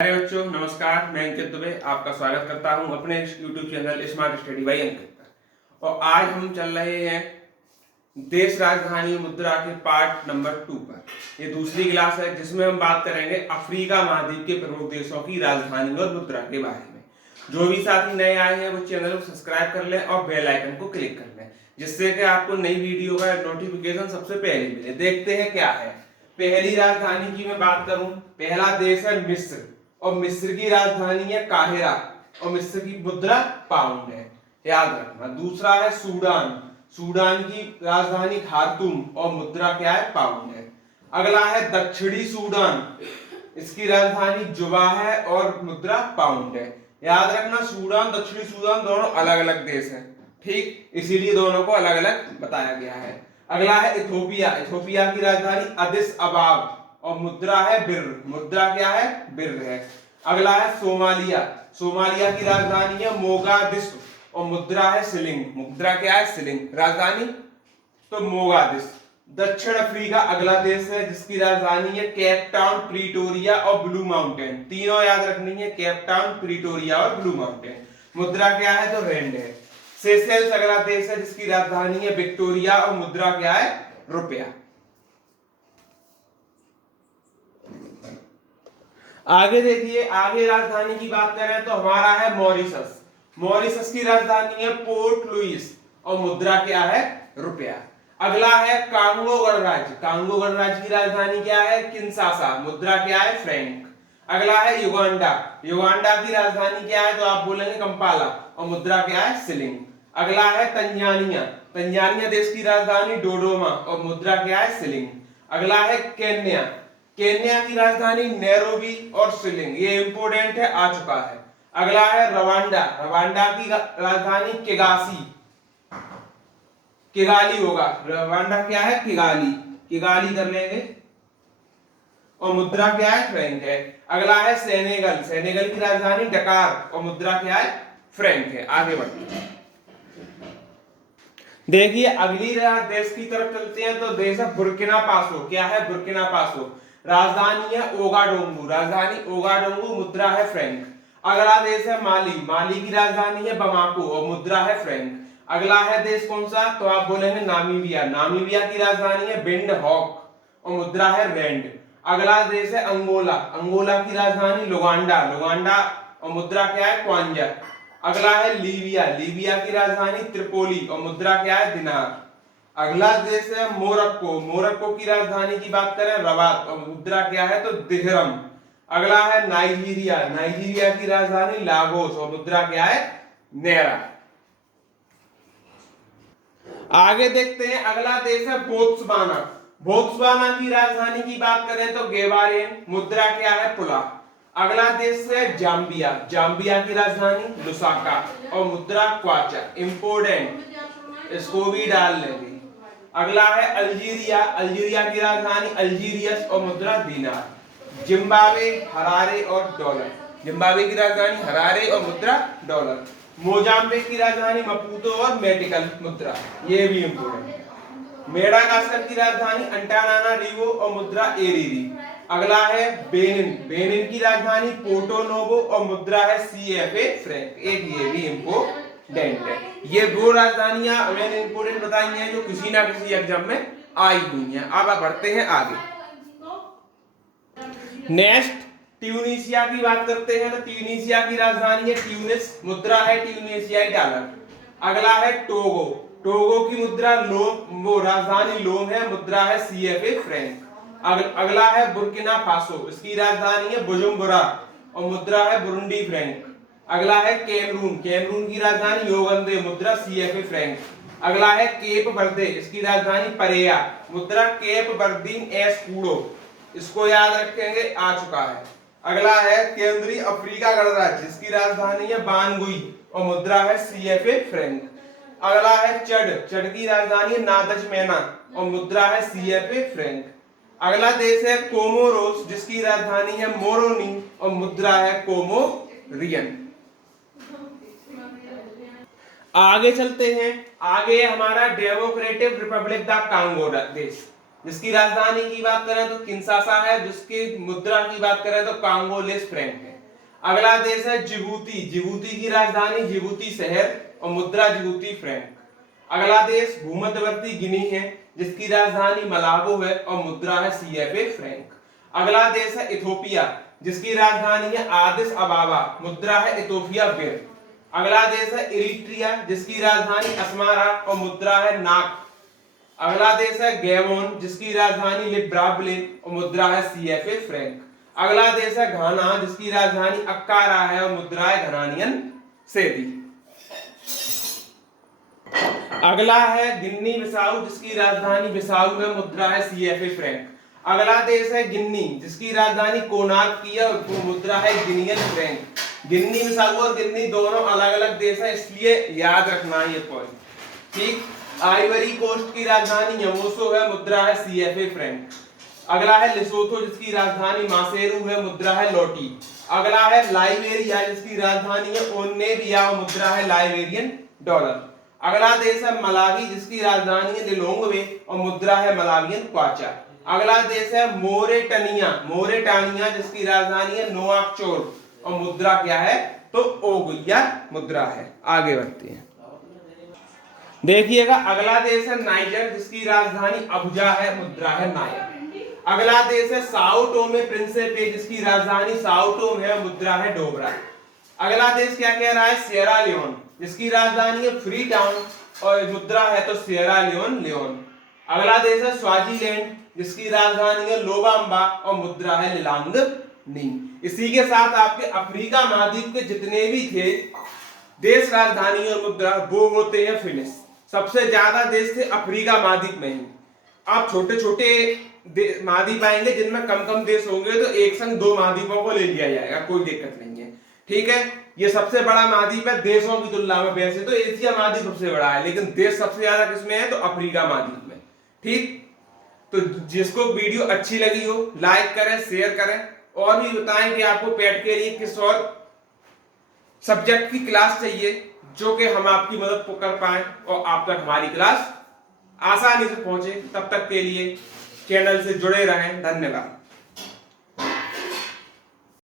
अरे बच्चों नमस्कार, मैं अंकित दुबे आपका स्वागत करता हूं अपने YouTube channel smart study by Ankit पर। और आज हम चल रहे हैं देश राजधानी मुद्रा के पार्ट नंबर 2 पर। ये दूसरी क्लास है जिसमें हम बात करेंगे अफ्रीका महाद्वीप के प्रमुख देशों की राजधानी और मुद्रा के बारे में। जो भी साथी नए आए हैं वो चैनल को सब्सक्राइब कर लें और बेल आइकन को क्लिक कर लें, जिससे कि आपको नई वीडियो का नोटिफिकेशन सबसे पहले मिले। देखते हैं क्या है। पहली राजधानी की मैं बात करूं, पहला देश है मिस्र और मिस्र की राजधानी है काहिरा और मिस्र की मुद्रा पाउंड है, याद रखना। दूसरा है सूडान, सूडान की राजधानी खार्तूम और मुद्रा क्या है, पाउंड है। अगला है दक्षिणी सूडान, इसकी राजधानी जुबा है और मुद्रा पाउंड है। याद रखना सूडान दक्षिणी सूडान दोनों अलग अलग देश हैं, ठीक, इसीलिए दोनों को अलग अलग बताया गया है। अगला है इथोपिया, इथोपिया की राजधानी अदिस अबाब और मुद्रा है बिर्र, मुद्रा क्या है, बिर्र है। अगला है सोमालिया, सोमालिया की राजधानी है मोगादिशु और मुद्रा है शिलिंग, मुद्रा क्या है, शिलिंग, राजधानी तो मोगादिश। दक्षिण अफ्रीका अगला देश है जिसकी राजधानी है केप टाउन, प्रीटोरिया और ब्लू माउंटेन, तीनों याद रखनी है, केप टाउन, प्रीटोरिया और ब्लू माउंटेन। मुद्रा क्या है, तो रैंड है। सेशेल्स अगला देश है जिसकी राजधानी है विक्टोरिया और मुद्रा क्या है, रुपया। आगे देखिए, आगे राजधानी की बात करें तो हमारा है मॉरिशस, मॉरिशस की राजधानी है पोर्ट लुइस और मुद्रा क्या है, रुपया। अगला है कांगो गणराज्य, कांगो गणराज्य की राजधानी क्या है, किंशासा, मुद्रा क्या है, फ्रैंक। अगला है युगांडा, युगांडा की राजधानी क्या है, तो आप बोलेंगे कंपाला और मुद्रा क्या है, शिलिंग। अगला है तंजानिया, तंजानिया देश की राजधानी डोडोमा और मुद्रा क्या है, शिलिंग। अगला है केन्या, केन्या की राजधानी नैरोबी और शिलिंग, ये इंपोर्टेंट है, आ चुका है। अगला है रवांडा, रवांडा की राजधानी किगासी, किगाली होगा, रवांडा क्या है, किगाली, किगाली कर लेंगे और मुद्रा क्या है, फ्रैंक है। अगला है सेनेगल, सेनेगल की राजधानी डकार और मुद्रा क्या है, फ्रैंक है। आगे बढ़ते हैं, देखिए अगली देश की तरफ चलते हैं तो देश है बुर्किना फासो, क्या है, बुर्किना फासो, राजधानी है ओगाडोंगू, राजधानी ओगाडोंगू, मुद्रा है फ्रैंक। अगला देश है माली, माली की राजधानी है बमाको और मुद्रा है फ्रैंक। अगला है देश कौन सा, तो आप बोलेंगे नामीबिया, नामीबिया की राजधानी है बिंड हॉक और मुद्रा है रैंड। अगला देश है अंगोला, अंगोला की राजधानी लुगांडा, लुगांडा और मुद्रा क्या है, क्वांजा। अगला है लीबिया, लीबिया की राजधानी त्रिपोली और मुद्रा क्या है, दिनार। अगला देश है मोरक्को, मोरक्को की राजधानी की बात करें रबात और मुद्रा क्या है, तो दिहरम। अगला है नाइजीरिया, नाइजीरिया की राजधानी लागोस और मुद्रा क्या है, नेरा। आगे देखते हैं, अगला देश है बोत्सवाना, बोत्सवाना की राजधानी की बात करें तो गेबारेन, मुद्रा क्या है, पुला। अगला देश है जाम्बिया, जाम्बिया की राजधानी लुसाका और मुद्रा क्वाचा, इंपोर्टेंट, इसको भी डाल लेंगे। अगला है अल्जीरिया, अल्जीरिया की राजधानी अल्जीरियस और मुद्रा दीनार। जिम्बाब्वे, हरारे और डॉलर, जिम्बाब्वे की राजधानी हरारे और मुद्रा डॉलर। मोजाम्बिक की राजधानी मपूतो और मेडिकल, मुद्रा, ये भी इंपोर्टेंट है। मेडागास्कर की राजधानी अंटानानारिवो और मुद्रा एरीरी। अगला है बेनिन, बेनिन की राजधानी पोर्टो नोवो और मुद्रा है सीएफए फ्रैंक, एक ये भी इंपोर्टेंट है। ये वो राजधानियां मैंने इंपोर्टेंट बताई हैं जो किसी ना किसी एग्जाम में आई हुई हैं। अब बढ़ते हैं आगे, नेक्स्ट ट्यूनीशिया की बात करते हैं तो ट्यूनीशिया की राजधानी है ट्यूनिस, मुद्रा है ट्यूनीशियाई डॉलर। अगला है टोगो, टोगो की मुद्रा लोम, वो राजधानी लोम है, मुद्रा है सीएफए फ्रैंक। अगला है बुर्किना फासो, इसकी राजधानी है बुजुम्बुरा और मुद्रा है बुरुंडी फ्रैंक। अगला है कैमरून, कैमरून की राजधानी योगंदे, मुद्रा सीएफए फ्रैंक। अगला है केप वर्दे, इसकी राजधानी परेया, मुद्रा केप वर्दीन एस कूडो, इसको याद रखेंगे, आ चुका है। अगला है केंद्रीय अफ्रीका गणराज्य, जिसकी राजधानी है बानगुई और मुद्रा है सीएफए फ्रैंक। अगला है चड, चड की राजधानी है नादजमेना और मुद्रा है सीएफए फ्रैंक। अगला देश है कोमोरोस, जिसकी राजधानी है मोरोनी और मुद्रा है कोमोरियन। आगे चलते हैं, आगे हमारा डेमोक्रेटिक रिपब्लिक द कांगो देश, जिसकी राजधानी की बात करें तो किंशासा है, जिसकी मुद्रा की बात करें तो कांगोलेस फ्रैंक है। अगला देश है जिबूती, जिबूती की राजधानी जिबूती शहर और मुद्रा जिबूती फ्रैंक। अगला देश भूमध्यवर्ती गिनी है जिसकी राजधानी मलाबो है और मुद्रा है CFA फ्रैंक। अगला देश है इथोपिया जिसकी राजधानी है आदिस अबाबा, मुद्रा है इथोपिया बिर। अगला देश है इरिट्रिया जिसकी राजधानी अस्मारा और मुद्रा है नाक। अगला देश है गैबोन जिसकी राजधानी लिब्राविले और मुद्रा है CFA फ्रैंक। अगला देश है घाना जिसकी राजधानी अक्कारा है और मुद्रा है घनानियन सेदी। अगला है गिन्नी बिसाऊ जिसकी राजधानी बिसाऊ है, मुद्रा है CFA फ्रैंक। अगला देश है गिन्नी जिसकी राजधानी कोनार्की है और मुद्रा है गिनियन फ्रैंक। गिन्नी बिसाऊ और गिन्नी दोनों अलग अलग देश है, इसलिए याद रखना ये पॉइंट, ठीक। आइवरी कोस्ट की राजधानी यमोसो है, मुद्रा है CFA फ्रैंक। अगला है लेसोथो जिसकी राजधानी मासेरू है, मुद्रा है लोटी। अगला है लाइबेरिया जिसकी राजधानी है ओनेविया और मुद्रा है लाइबेरियन डॉलर। अगला देश है मलावी जिसकी राजधानी है लिलोंगवे और मुद्रा है मलावियन क्वाचा। अगला देश है मोरेटानिया, मोरेटानिया जिसकी राजधानी है नोआकचोर और मुद्रा क्या है, तो ओगुया मुद्रा है। आगे बढ़ते हैं, देखिएगा अगला देश है नाइजर जिसकी राजधानी अबुजा है, मुद्रा है नायर। अगला देश है साओ टोमे प्रिंसिपे जिसकी राजधानी साओ टोम है, मुद्रा है डोबरा। अगला देश क्या कह रहा है, सियरा लियोन जिसकी राजधानी है फ्री टाउन और मुद्रा है तो सियरा लियोन लियोन। अगला देश है स्वाजीलैंड जिसकी राजधानी है लोबाम्बा और मुद्रा है लिलांगनी। इसी के साथ आपके अफ्रीका महाद्वीप के जितने भी थे देश राजधानी और मुद्रा वो होते हैं फिनिश। सबसे ज्यादा देश थे अफ्रीका महाद्वीप में ही। आप छोटे छोटे महाद्वीप आएंगे जिनमें कम कम देश होंगे तो एक संग 2 महाद्वीपों को ले लिया जाएगा, कोई दिक्कत नहीं है, ठीक है। ये सबसे बड़ा महाद्वीप है देशों की तुलना में। वैसे तो एशिया महाद्वीप सबसे बड़ा है लेकिन देश सबसे ज्यादा किसमें है, तो अफ्रीका महाद्वीप में, ठीक। तो जिसको वीडियो अच्छी लगी हो लाइक करें, शेयर करें और भी बताएं कि आपको पेट के लिए किस और सब्जेक्ट की क्लास चाहिए जो कि हम आपकी मदद को कर पाए और आप तक हमारी क्लास आसानी से पहुंचे। तब तक के लिए चैनल से जुड़े रहें। धन्यवाद।